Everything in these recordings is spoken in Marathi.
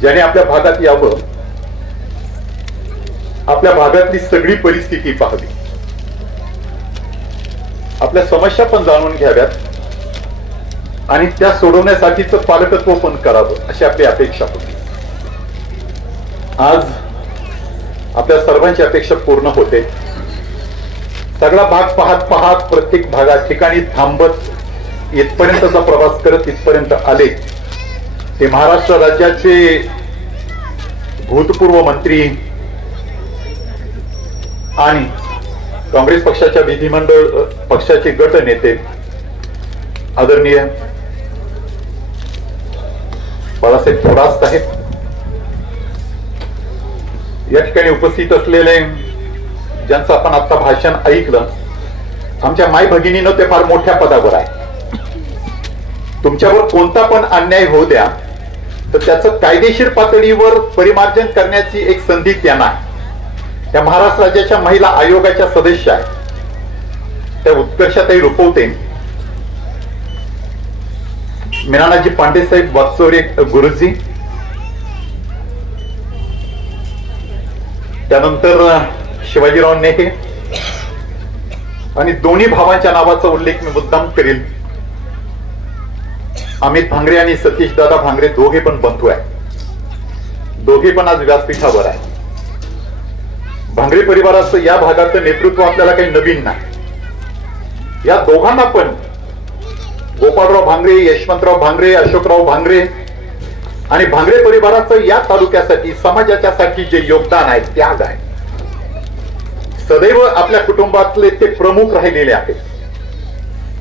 ज्याने आपल्या भागात यावं, आपल्या भागातली सगळी परिस्थिती पाहावी, आपल्या समस्या पण जाणून घ्याव्यात आणि त्या सोडवण्यासाठीचं पालकत्व पण करावं अशी आपली अपेक्षा होती. आज आपल्या सर्वांची अपेक्षा पूर्ण होते. सगळा भाग पाहत पाहत प्रत्येक भागात ठिकाणी थांबत इथपर्यंतचा प्रवास करत इथपर्यंत आले ते महाराष्ट्र राज्याचे भूतपूर्व मंत्री आणि काँग्रेस पक्षाच्या विधिमंडळ पक्षाचे गट नेते आदरणीय बाळासाहेब थोरात साहेब, या ठिकाणी उपस्थित असलेले ज्यांचं आपण आता भाषण ऐकलं, आमच्या माय भगिनीनं ते फार मोठ्या पदावर आहे. तुमच्यावर कोणता पण अन्याय होऊ द्या तर त्याचं कायदेशीर पातळीवर परिमार्जन करण्याची एक संधी त्यांना आहे. त्या महाराष्ट्र राज्याच्या महिला आयोगाच्या सदस्य आहेत. त्या उत्कर्षाताई रुपवते, मीनानाजी पांडे साहेब वागचौरे गुरुजी, त्यानंतर शिवाजीराव नेहे आणि दोन्ही भावांच्या नावाचा उल्लेख मी मुद्दाम करेल. अमित भांगरे आणि सतीश दादा भांगरे दोघे पण बंधू आहेत. दोघे पण आज व्यासपीठावर आहे. भांगरे परिवाराचं या भागाचं नेतृत्व आपल्याला काही नवीन नाही. या दोघांना पण गोपाळराव भांगरे, यशवंतराव भांगरे, अशोकराव भांगरे आणि भांगरे परिवाराचं या तालुक्यासाठी समाजाच्यासाठी जे योगदान आहे, त्याग आहे, सदैव आपल्या कुटुंबातले ते प्रमुख राहिलेले आहेत.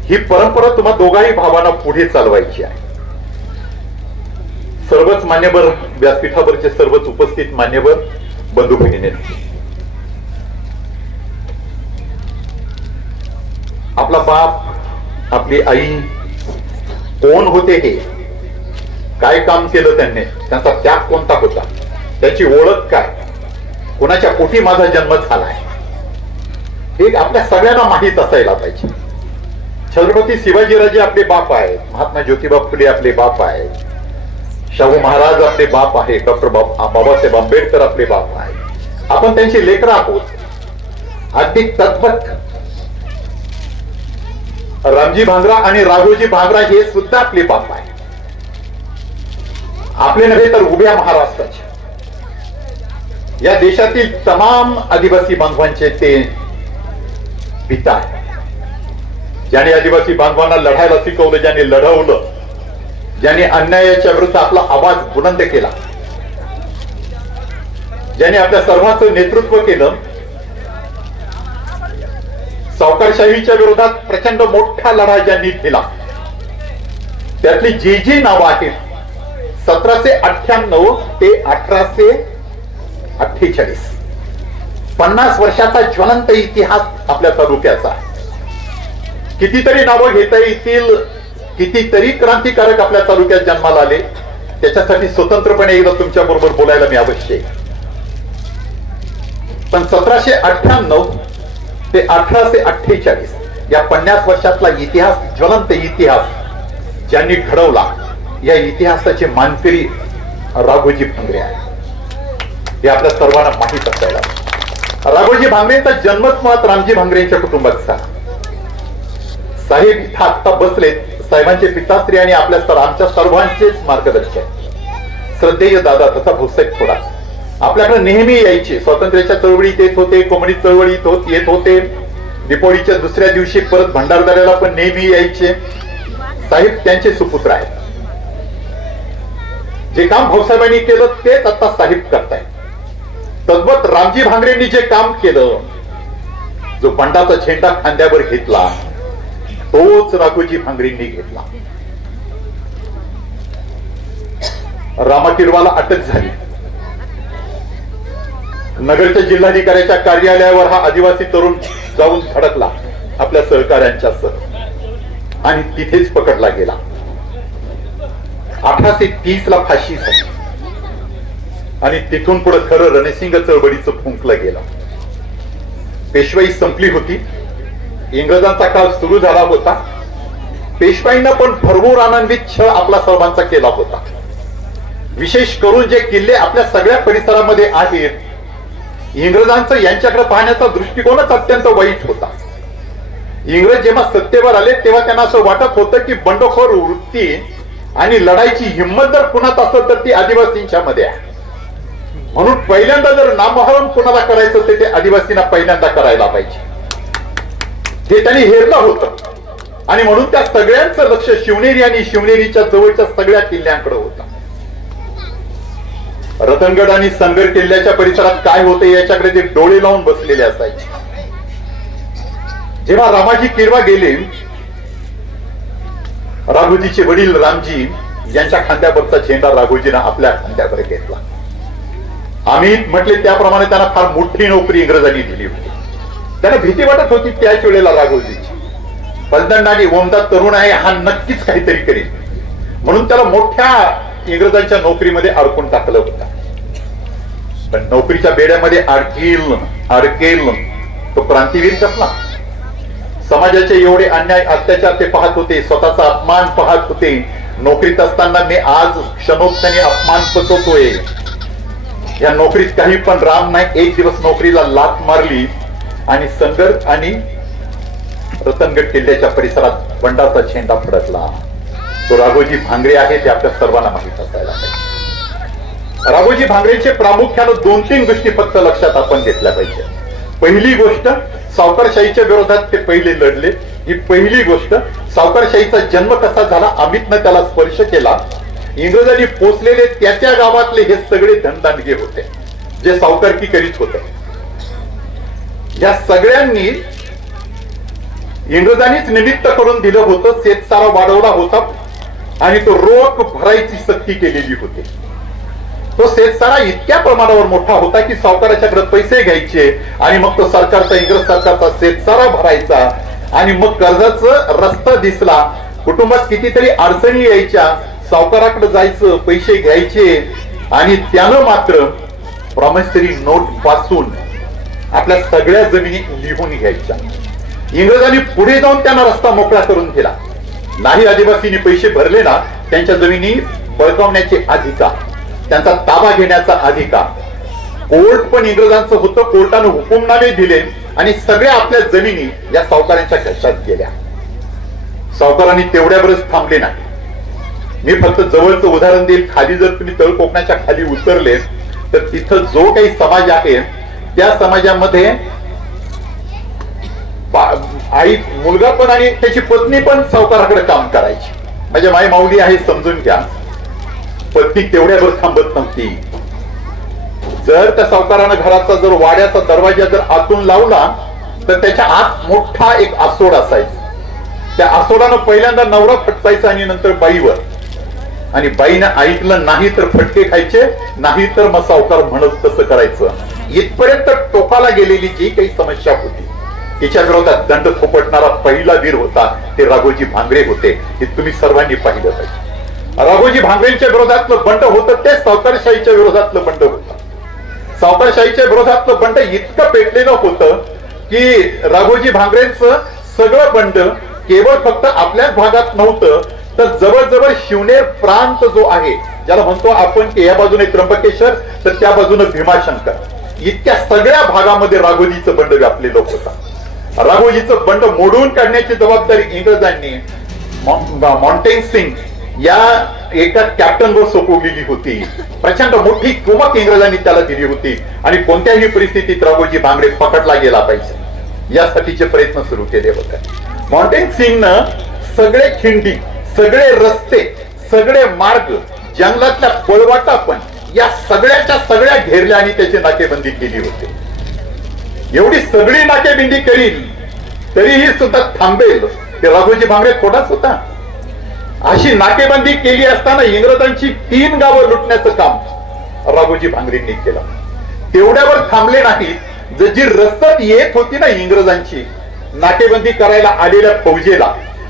ही परंपरा तुम्हा दोघाही भावांना पुढे चालवायची आहे. सर्वच मान्यवर व्यासपीठावरचे सर्वच उपस्थित मान्यवर बंधू भगिनी, आपला बाप, आपली आई कोण होते, हे काय काम केलं त्यांनी, त्यांचा त्याग कोणता होता, त्याची ओळख काय, कोणाच्या पोटी माझा जन्म झालाय, हे आपल्या सगळ्यांना माहित असायला पाहिजे. छत्रपती शिवाजीराजे आपले बाप आहेत, महात्मा ज्योतिबा फुले आपले बाप आहेत, शाहू महाराज आपले बाप आहे, डॉक्टर बाबासाहेब आंबेडकर आपले बाप आहेत. आपण त्यांची लेकरं आहोत. अगदी तद्भत रामजी भांगरा आणि राघोजी भांगरा हे सुद्धा आपले बाप आहे. आपले नव्हे तर उभ्या महाराष्ट्राचे, या देशातील तमाम आदिवासी बांधवांचे ते पिता आहे. ज्याने आदिवासी बांधवांना लढायला शिकवलं, ज्याने लढवलं, ज्याने अन्यायाच्या विरुद्ध आपला आवाज बुलंद केला, ज्याने आपल्या सर्वांचं नेतृत्व केलं, सावकारशाहीच्या विरोधात प्रचंड मोठा लढा ज्यांनी केला, त्यातली जी जी नावं आहेत 1798 ते 1848, 50 वर्षाचा ज्वलंत इतिहास आपल्या तालुक्याचा. कितीतरी नावं घेता येतील, कितीतरी क्रांतिकारक आपल्या तालुक्यात जन्माला आले. त्याच्यासाठी स्वतंत्रपणे एकदा तुमच्या बरोबर बोलायला मी अवश्य. पण 1798 ते 1848 या 50 वर्षातला इतिहास, ज्वलंत इतिहास ज्यांनी घडवला, या इतिहासाचे मानकरी राघोजी भांगरे आहे. हे आपल्या सर्वांना माहित असायला. राघोजी भांगरेंचा जन्मच मुळात रामजी भांगरेंच्या कुटुंबात झाला. साहेब इथं आत्ता बसलेत, साहेबांचे पिताश्री आणि आमच्या सर्वांचेच मार्गदर्शक श्रद्धेय दादा तथा भाऊसाहेब थोरात आपल्याकडे नेहमी यायचे. स्वातंत्र्याच्या चळवळीत येत होते, कोमणी चळवळीत येत होते, दीपावलीच्या दुसऱ्या दिवशी परत भंडारदऱ्याला पण नेहमी यायचे. साहेब त्यांचे सुपुत्र आहेत. जे काम भाऊसाहेबांनी केलं तेच आता साहेब करतायत. तद्वत रामजी भांगरेंनी जे काम केलं, जो बंडाचा झेंडा खांद्यावर घेतला, तोच राघोजी भांगरेंनी घेतला. रामाकिरवाला अटक झाली. नगरच्या जिल्हाधिकाऱ्याच्या कार्यालयावर हा आदिवासी तरुण जाऊन धडकला आपल्या सहकाऱ्यांच्या सह आणि तिथेच पकडला गेला. 1830 ला फाशी झाली आणि तिथून पुढे खरं रणसिंग चळवळीचं फुंकलं गेलं. पेशवाई संपली होती, इंग्रजांचा काळ सुरू झाला होता. पेशवाईनं पण भरपूर आनंदित छळ आपला सर्वांचा केला होता. विशेष करून जे किल्ले आपल्या सगळ्या परिसरामध्ये आहेत, इंग्रजांचं यांच्याकडे पाहण्याचा दृष्टिकोनच अत्यंत वाईट होता. इंग्रज जेव्हा सत्तेवर आले तेव्हा त्यांना असं वाटत होतं की बंडखोर वृत्ती आणि लढाईची हिंमत जर कुणात असेल तर ती आदिवासींच्या मध्ये आहे. म्हणून पहिल्यांदा जर नामोहरम कुणाला करायचं ते आदिवासींना पहिल्यांदा करायला पाहिजे, हे त्यांनी हेरलं होतं. आणि म्हणून त्या सगळ्यांचं लक्ष शिवनेरी आणि शिवनेरीच्या जवळच्या सगळ्या किल्ल्यांकडे होतं. रतनगड आणि सनगड किल्ल्याच्या परिसरात काय होते याच्याकडे ते डोळे लावून बसलेले असायचे. जेव्हा रामाजी किरवा गेले, राघोजीचे वडील रामजी यांच्या खांद्यावरचा झेंडा राघोजीने आपल्या खांद्यावर घेतला. आम्ही म्हटले त्याप्रमाणे त्यांना फार मोठी नोकरी इंग्रजांनी दिली होती. त्यांना भीती वाटत होती त्याच वेळेला राघोजीची, पलदंडाने ओमदा तरुण आहे, हा नक्कीच काहीतरी करेल, म्हणून त्याला मोठ्या इंग्रजांच्या नोकरीमध्ये अडकून टाकलं होतं. पण नोकरीच्या बेड्यामध्ये अडकेल तो क्रांतीवीर कसला. समाजाचे एवढे अन्याय अत्याचार ते पाहत होते, स्वतःचा अपमान पाहत होते. नोकरीत असताना मी आज क्षणोक्षणी अपमान पचवतोय. या नोकरीत काही पण राम नाही. एक दिवस नोकरीला लाथ मारली आणि सनगड आणि रतनगड किल्ल्याच्या परिसरात बंडाचा झेंडा फडकला. तो राघोजी भांगरे आहे, ते आपल्या सर्वांना माहित असायला पाहिजे. राघोजी भांगरेचे प्रामुख्याने 2-3 गोष्टी फक्त लक्षात आपण घेतल्या पाहिजे. पहिली गोष्ट, सावकारशाहीच्या विरोधात ते पहिले लढले. ही पहिली गोष्ट. सावकारशाहीचा जन्म कसा झाला, अमितनं त्याला स्पर्श केला. इंग्रजांनी पोचलेले त्याच्या गावातले हे सगळे धनदांडगे होते जे सावकारकी करीत होते. या सगळ्यांनी इंग्रजांनीच निमित्त करून दिलं होतं. शेतसारा वाढवला होता आणि तो रोख भरायची सक्ती केलेली होती. तो शेतसारा इतक्या प्रमाणावर मोठा होता की सावकाराच्याकडे पैसे घ्यायचे आणि मग तो सरकारचा, इंग्रज सरकारचा शेतसारा भरायचा. आणि मग कर्जाचा रस्ता दिसला, कुटुंबात कितीतरी अडचणी यायच्या, सावकाराकडे जायचं, पैसे घ्यायचे आणि त्यानं मात्र प्रॉमिसरी नोट पासून आपल्या सगळ्या जमिनी लिहून घ्यायच्या. इंग्रजांनी पुढे जाऊन त्यांना रस्ता मोकळा करून दिला. नाही आदिवासींनी पैसे भरले ना, त्यांच्या जमिनी बळकावण्याचे अधिकार, त्यांचा ताबा घेण्याचा अधिकार. कोर्ट पण इंग्रजांचं होतं. कोर्टाने हुकुमनामे दिले आणि सगळ्या आपल्या जमिनी या सावकारांच्या घशात गेल्या. सावकारांनी तेवढ्यावरच थांबले नाही. मी फक्त जवळचं उदाहरण देईल. खाली जर तुम्ही तळ कोकणाच्या खाली उतरले तर तिथं जो काही समाज आहे त्या समाजामध्ये आई, मुलगा पण आणि त्याची पत्नी पण सावकाराकडे काम करायची. म्हणजे माई माऊली आहे समजून घ्या. पत्नी तेवढ्यावर थांबत नव्हती. जर त्या सावकारानं घराचा जर वाड्याचा दरवाजा जर आतून लावला तर त्याच्या आत मोठा एक आसोड असायचा. त्या आसोडानं पहिल्यांदा नवरा फटकायचा आणि नंतर बाईवर. आणि बाईनं ऐकलं नाही तर फटके खायचे, नाही तर मग सावकार म्हणत तसं करायचं. इथपर्यंत टोकाला गेलेली जी काही समस्या होती तिच्या विरोधात दंड थोपटणारा पहिला वीर होता ते राघोजी भांगरे होते. हे तुम्ही सर्वांनी पाहिलं पाहिजे. राघोजी भांगरेंच्या विरोधातलं बंड होतं ते सावकारशाहीच्या विरोधातलं बंड होतं. सावकारशाहीच्या विरोधातलं बंड इतकं पेटलेलं होतं की राघोजी भांगरेंचं सगळं बंड केवळ फक्त आपल्याच भागात नव्हतं तर जवळजवळ शिवनेर प्रांत जो आहे, ज्याला म्हणतो आपण की या बाजूने त्र्यंबकेश्वर तर त्या बाजूने भीमाशंकर, इतक्या सगळ्या भागामध्ये राघोजीचं बंड व्यापलेलं होतं. राघोजीचं बंड मोडून काढण्याची जबाबदारी इंग्रजांनी मॉन्टेन सिंग या एका कॅप्टनवर सोपवलेली होती. प्रचंड मोठी कुमक इंग्रजांनी त्याला दिली होती आणि कोणत्याही परिस्थितीत राघोजी भांगरे पकडला गेला पाहिजे यासाठीचे प्रयत्न सुरू केले होते. मॉन्टेन सिंगनं सगळे खिंडी, सगळे रस्ते, सगळे मार्ग, जंगलातल्या पळवाटा पण या सगळ्याच्या सगळ्या घेरल्या आणि त्याची नाकेबंदी केली होती. एवढी सगळी नाकेबंदी करील तरीही सुद्धा थांबेल ते राघोजी भांगरे थोडाच होता. अशी नाकेबंदी केली असताना इंग्रजांची 3 गावं लुटण्याचं काम राघोजी भांगरेंनी केलं. तेवढ्यावर थांबले नाहीत. जी रसद येत होती ना इंग्रजांची नाकेबंदी करायला आलेल्या फौजेला,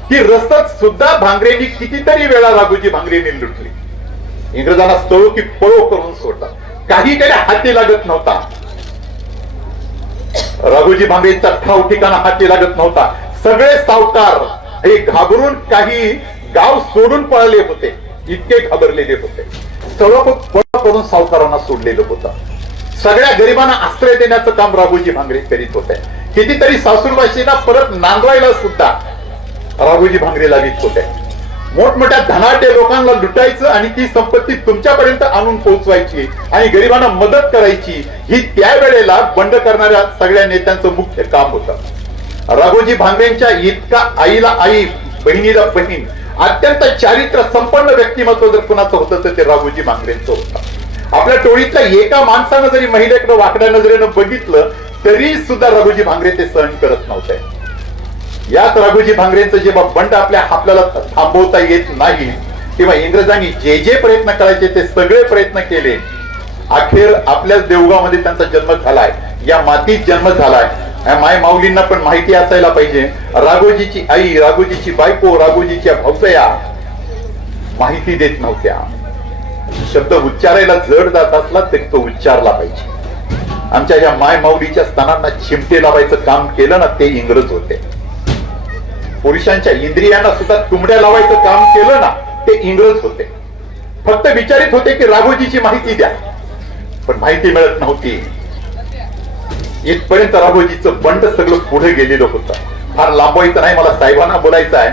ती रसद सुद्धा भांगरेंनी कितीतरी वेळा राघोजी भांगरेंनी लुटली. इंग्रजांना स्थळो की पळो करून सोडला. काही त्याला हाती लागत नव्हता. राघोजी भांगरेंचा ठाव ठिकाणा हाती लागत नव्हता. सगळे सावकार हे घाबरून काही गाव सोडून पळाले होते, इतके घाबरलेले होते. करून सावकारांना सोडलेलं होतं. सगळ्या गरिबांना आश्रय देण्याचं काम राघोजी भांगरे करीत होते. कितीतरी सासूरवाशींना परत नांदवायला सुद्धा राघोजी भांगरे लागत होते. मोठमोठ्या धनाढ्य लोकांना लुटायचं आणि ती संपत्ती तुमच्यापर्यंत आणून पोहोचवायची आणि गरिबांना मदत करायची, ही त्यावेळेला बंड करणाऱ्या सगळ्या नेत्यांचं मुख्य काम होतं. राघोजी भांगरेंच्या इतका आईला आई, बहिणीला बहीण, अत्यंत चारित्र्य संपन्न व्यक्तिमत्व जर कुणाचं होतं तर ते राघोजी भांगरेंचं होतं. आपल्या टोळीतल्या एका माणसानं जरी महिलेकडे वाकड्या नजरेनं बघितलं तरी सुद्धा राघोजी भांगरे ते सहन करत नव्हते. याच राघोजी भांगरेंचं जेव्हा बंड आपल्याला थांबवता येत नाही, तेव्हा इंग्रजांनी जे जे प्रयत्न करायचे ते सगळे प्रयत्न केले. अखेर आपल्याच देवगावमध्ये त्यांचा जन्म झालाय, या मातीत जन्म झालाय. माय माऊलींना पण माहिती असायला पाहिजे, राघोजीची आई, राघोजीची बायको, राघोजीच्या भावसया माहिती देत नव्हत्या. शब्द उच्चारायला जड जात असला तरी तो उच्चारला पाहिजे. आमच्या या माय माऊलीच्या स्थानांना चिमटे लावायचं काम केलं ना ते इंग्रज होते. पुरुषांच्या इंद्रियांना सुद्धा तुंबड्या लावायचं काम केलं ना ते इंग्रज होते. फक्त विचारित होते की राघोजीची माहिती द्या, पण माहिती मिळत नव्हती. इथपर्यंत राघोजीचं बंड सगळं पुढे गेलेलं होतं. फार लांबवायचं नाही, मला साहेबांना बोलायचं आहे.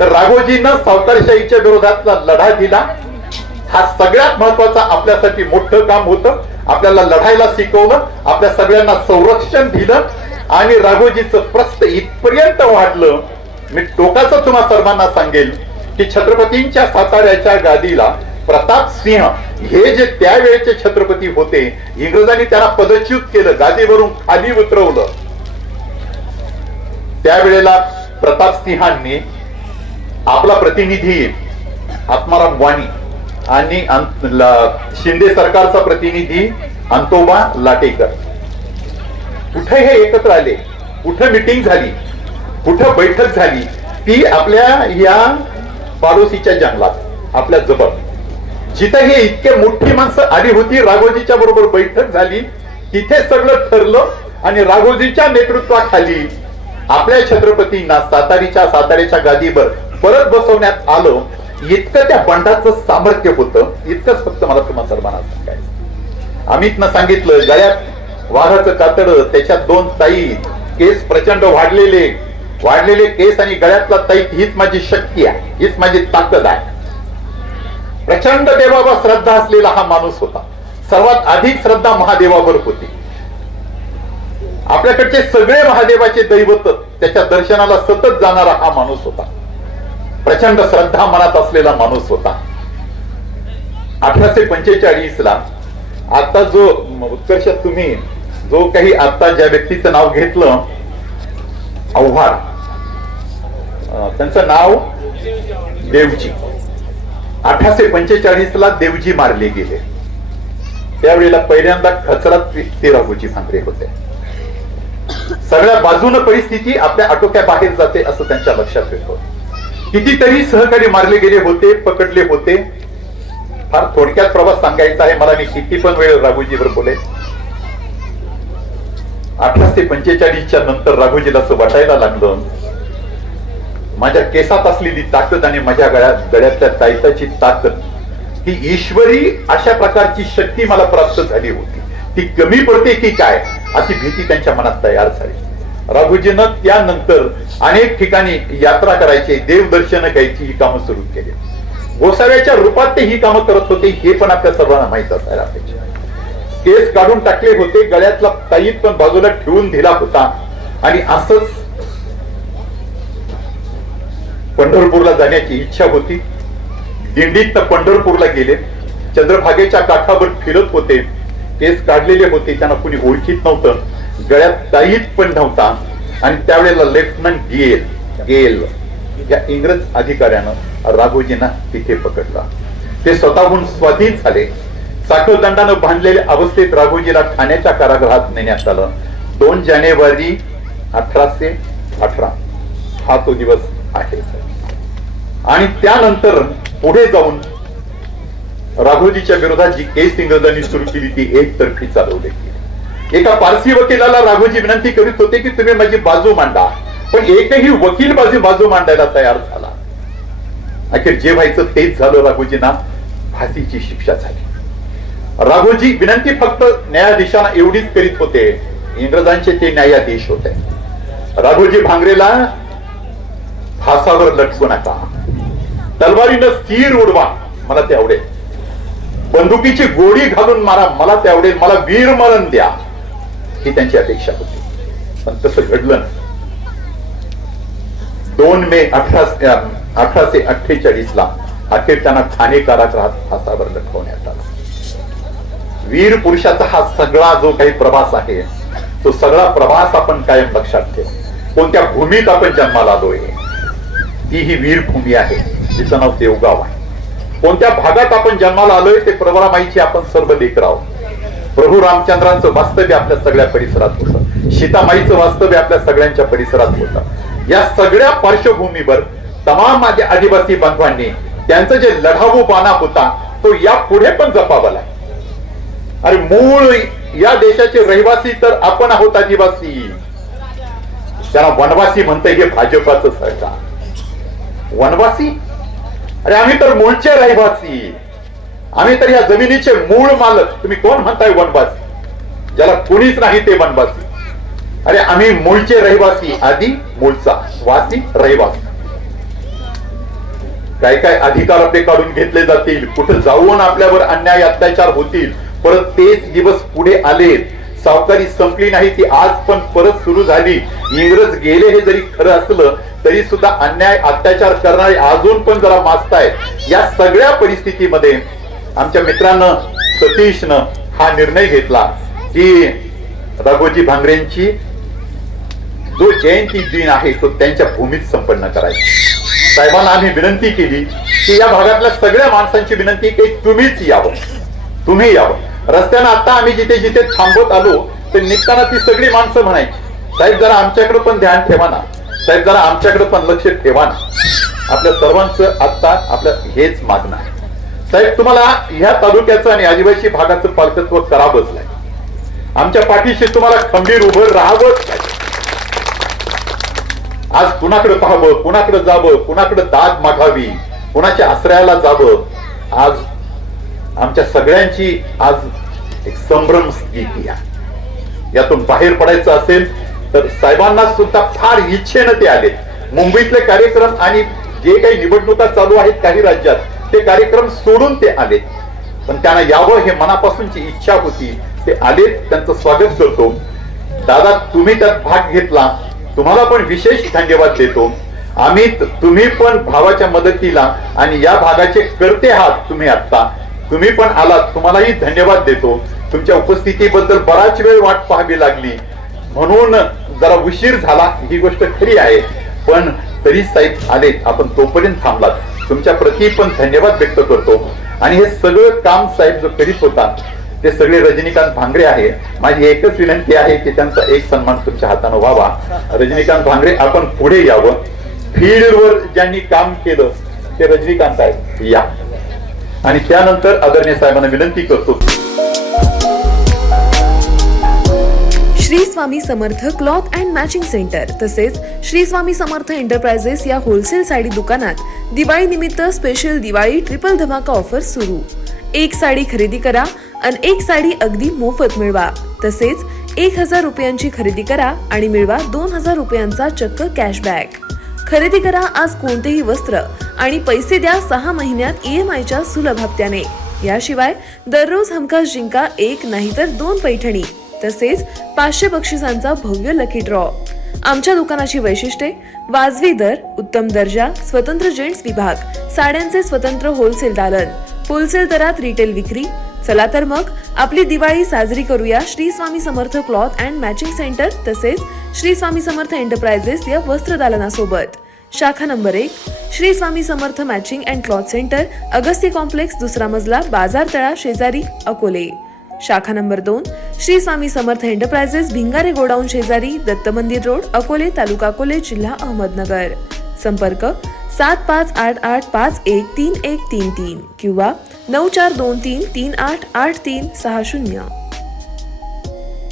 तर राघोजीनं सावकारशाहीच्या विरोधातला लढा दिला. हा सगळ्यात महत्वाचा आपल्यासाठी मोठं काम होतं. आपल्याला लढायला शिकवलं, आपल्या सगळ्यांना संरक्षण दिलं आणि राघोजीचं प्रस्थ इथपर्यंत वाढलं. मी टोकाचं तुम्हा सर्वांना सांगेल की छत्रपतींच्या साताऱ्याच्या गादीला प्रताप सिंह हे जे त्यावेळेचे छत्रपती होते, इंग्रजांनी त्यांना पदच्युत केलं, गादीवरून खाली उतरवलं. त्यावेळेला प्रताप सिंहांनी आपला प्रतिनिधी आत्माराम वाणी आणि शिंदे सरकारचा प्रतिनिधी अंतोबा लाटेकर कुठे हे एकत्र आले, कुठे मीटिंग झाली, कुठे बैठक झाली, ती आपल्या या पाडोशीच्या जंगलात, आपल्या जबर, जिथे हे इतके मोठी माणसं आली होती, राघोजीच्या बरोबर बैठक झाली, तिथे सगळं ठरलं आणि राघोजीच्या नेतृत्वाखाली आपल्या छत्रपतींना साताऱ्याच्या गादीवर परत बसवण्यात आलं. इतकं त्या बंडाचं सामर्थ्य होतं. इतकंच फक्त मला तुम्हाला सर्वांना सांगायचं. अमितनं सांगितलं, गळ्यात वाघाचं कातड, त्याच्यात 2 ताई, केस प्रचंड वाढलेले केस आणि गळ्यातला ताईत, हीच माझी शक्ती आहे, हीच माझी ताकद आहे. प्रचंड देवावर श्रद्धा असलेला हा माणूस होता. सर्वात अधिक श्रद्धा महादेवावर होती. आपल्याकडचे सगळे महादेवाचे दैवत, त्याच्या दर्शनाला सतत जाणारा हा माणूस होता. प्रचंड श्रद्धा मनात असलेला माणूस होता. 1845 ला आता जो उत्कर्षात तुम्ही जो काही आता ज्या व्यक्तीचं नाव घेतलं, आव्हाड, त्यांचं नाव देवजी. 1845 ला देवजी मारले गेले. त्यावेळेला पहिल्यांदा खचरात ते राघोजी भांगरे होते. सगळ्या बाजूने परिस्थिती आपल्या आटोक्याबाहेर जाते असं त्यांच्या लक्षात येतं. कितीतरी सहकारी मारले गेले होते, पकडले होते. फार थोडक्यात प्रवास सांगायचा आहे मला, मी किती पण वेळ राघोजीवर बोले. 1845च्या नंतर राघोजीला असं वाटायला लागलं, माझ्या केसात असलेली ताकद आणि माझ्या गळ्यातल्या ताईताची ताकद, ही ईश्वरी अशा प्रकारची शक्ती मला प्राप्त झाली होती, ती कमी पडते की काय अशी भीती त्यांच्या मनात तयार झाली. राघोजीनं त्यानंतर अनेक ठिकाणी यात्रा करायची, देवदर्शन घ्यायची, ही कामं सुरू केली. गोसाव्याच्या रूपात ते ही कामं करत होते, हे पण आपल्या सर्वांना माहित असायला पाहिजे. केस काढून टाकले होते, गळ्यातला ताईत पण बाजूला ठेवून दिला होता आणि असंच पंढरपूरला जाण्याची इच्छा होती. दिंडीत पंढरपूरला गेले. चंद्रभागेच्या काठावर फिरत होते. केस काढलेले होते, त्यांना कुणी ओळखीत नव्हतं. गळ्यात ताईत पण नव्हता आणि त्यावेळेला लेफ्टनंट गेल या इंग्रज अधिकाऱ्यानं राघोजींना तिथे पकडला. ते स्वतःहून स्वाधीन झाले. साखळदंडानं बांधलेल्या अवस्थेत राघोजीला ठाण्याच्या कारागृहात नेण्यात आलं. 2 जानेवारी 1818 हा तो दिवस आहे. आणि त्यानंतर पुढे जाऊन राघोजीच्या विरोधात जी केस इंग्रजांनी सुरू केली ती एकतर्फी चालवली. एका पारसी वकिलाला राघोजी विनंती करीत होते की तुम्ही माझी बाजू मांडा, पण एकही वकील बाजू मांडायला तयार झाला. अखेर जे व्हायचं तेच झालं. राघोजींना फाशीची शिक्षा झाली. राघोजी विनंती फक्त न्यायाधीशांना एवढीच करीत होते, इंग्रजांचे ते न्यायाधीश होते. राघोजी भांगरेला फासावर लटकू नका, तलवारीनं तीर उडवा, मला ते आवडेल, बंदुकीची गोळी घालून मारा, मला ते आवडेल, मला वीर मरण द्या, ही त्यांची अपेक्षा होती. पण तसं घडलं नाही. 2 मे 1848 ला अखेर त्यांना ठाणे कारागृहात फासावर लटकवण्यात आला. वीर पुरुषाचा हा सगळा जो काही प्रवास आहे, तो सगळा प्रवास आपण कायम लक्षात ठेव. कोणत्या भूमीत आपण जन्माला आलोय, ती ही वीर भूमी आहे, जिचं नाव देवगाव आहे. कोणत्या भागात आपण जन्माला आलोय, ते प्रवरामाईची आपण सर्व लेकर आहोत. प्रभू रामचंद्रांचं वास्तव्य आपल्या सगळ्या परिसरात होतं, सीतामाईचं वास्तव्य आपल्या सगळ्यांच्या परिसरात होतं. या सगळ्या पार्श्वभूमीवर तमाम माझ्या आदिवासी बांधवांनी त्यांचं जे लढाऊ बाणा होता, तो या पुढे पण जपावा लागला. अरे मूळ या देशाचे रहिवासी तर आपण आहोत, आदिवासी. त्यांना वनवासी म्हणते हे भाजपाचं सरकार. वनवासी? अरे आम्ही तर मूळचे रहिवासी, आम्ही तर या जमिनीचे मूळ मालक. तुम्ही कोण म्हणताय वनवासी? ज्याला कोणीच नाही ते वनवासी. अरे आम्ही मूळचे रहिवासी, आधी मूळचा, वासी रहिवासी. काय काय अधिकार आपले काढून घेतले जातील, कुठे जाऊन आपल्यावर अन्याय अत्याचार होतील. परत तेच दिवस पुढे आले. सावकारी संपली नाही, ती आज पण परत सुरू झाली. इंग्रज गेले हे जरी खरं असलं तरी सुद्धा अन्याय अत्याचार करणारे अजून पण जरा माजतायत. या सगळ्या परिस्थितीमध्ये आमच्या मित्रांनं सतीशनं हा निर्णय घेतला की राघोजी भांगरेंची जो जयंती दिन आहे तो त्यांच्या भूमीत संपन्न करायचा. साहेबांना आम्ही विनंती केली की या भागातल्या सगळ्या माणसांची विनंती की तुम्हीच यावं, तुम्ही यावं. रस्त्यानं आता आम्ही जिथे जिथे थांबत आलो तर निघताना ती सगळी माणसं म्हणायची, साहेब जरा आमच्याकडे पण ध्यान ठेवा ना, साहेब जरा आमच्याकडे पण लक्ष ठेवा ना. आपल्या सर्वांचं आता आपलं हेच मागणं आहे. साहेब तुम्हाला ह्या तालुक्याचं आणि आदिवासी भागाचं पालकत्व करावंच नाही. आमच्या पाठीशी तुम्हाला खंबीर उभं राहावंच नाही. आज कुणाकडे पाहावं, कुणाकडे जावं, कुणाकडे दाद मागावी, कुणाच्या आश्रयाला जावं, आज आमच्या सगळ्यांची आज एक संभ्रम स्थिती आहे. यातून बाहेर पडायचं असेल तर साहेबांना सुद्धा फार इच्छेनं ते आले. मुंबईतले कार्यक्रम आणि जे काही निवडणुका चालू आहेत काही राज्यात, ते कार्यक्रम सोडून ते आले. पण त्यांना यावं हे मनापासूनची इच्छा होती, ते आले. त्यांचं स्वागत करतो. दादा तुम्ही त्यात भाग घेतला, तुम्हाला पण विशेष धन्यवाद देतो. तुम्ही पण भावाच्या मदतीला आणि या भागाचे करते आहात. तुम्ही पण आलात, तुम्हालाही धन्यवाद देतो. तुमच्या उपस्थितीबद्दल बराच वेळ वाट पाहावी लागली म्हणून जरा उशीर झाला, ही गोष्ट खरी आहे. पण तरी साहेब आले, आपण तोपर्यंत थांबलात, तुमच्या प्रती पण धन्यवाद व्यक्त करतो. आणि हे सगळं काम साहेब जो करीत होता ते सगळे रजनीकांत भांगरे आहे. माझी एकच विनंती आहे की त्यांचा एक सन्मान तुमच्या हाताने व्हावा. रजनीकांत भांगरे आपण पुढे यावं. फील्डवर ज्यांनी काम केलं ते रजनीकांत आहेत, या. आणि त्यानंतर आदरणीय साहेबांना विनंती करतो. Shri Swami Samarth cloth and matching centre तसेच श्री स्वामी समर्थ एंटरप्राइजेस या होलसेल साडी दुकानात दिवाळी निमित्त स्पेशल दिवाळी ट्रिपल धमाका ऑफर सुरू. एक साडी खरेदी करा आणि एक साडी अगदी मोफत मिळवा. तसेच 1000 रुपयांची खरेदी करा आणि मिळवा 2000 रुपयांचा चक्क कॅशबॅक. खरेदी करा आज कोणतेही वस्त्र आणि पैसे द्या 6 महिन्यात EMI सुलभ हप्त्याने. याशिवाय दररोज हमखास जिंका 1 नाहीतर 2 पैठणी तसेच 500 बक्षिसांचा भव्य लकी ड्रॉ. आमच्या दुकानाची वैशिष्ट्ये: वाजवी दर, उत्तम दर्जा, स्वतंत्र जेंट्स विभाग, साड्यांचे स्वतंत्र होलसेल दालन, होलसेल दरात रिटेल विक्री. चला तर मग आपली दिवाळी साजरी करूया Shri Swami Samarth cloth and matching centre तसेच श्री स्वामी समर्थ एंटरप्राइजेस या वस्त्र दालनासोबत. शाखा number 1 Shri Swami Samarth matching and cloth centre, Agasti complex, 2रा मजला, बाजार तळा शेजारी, अकोले. शाखा number 2 Shri Swami Samarth enterprises, Bhingare godown शेजारी, दत्त मंदिर रोड, अकोले, तालुका अकोले, जिल्हा अहमदनगर. संपर्क 7588513133 किंवा 9423388360.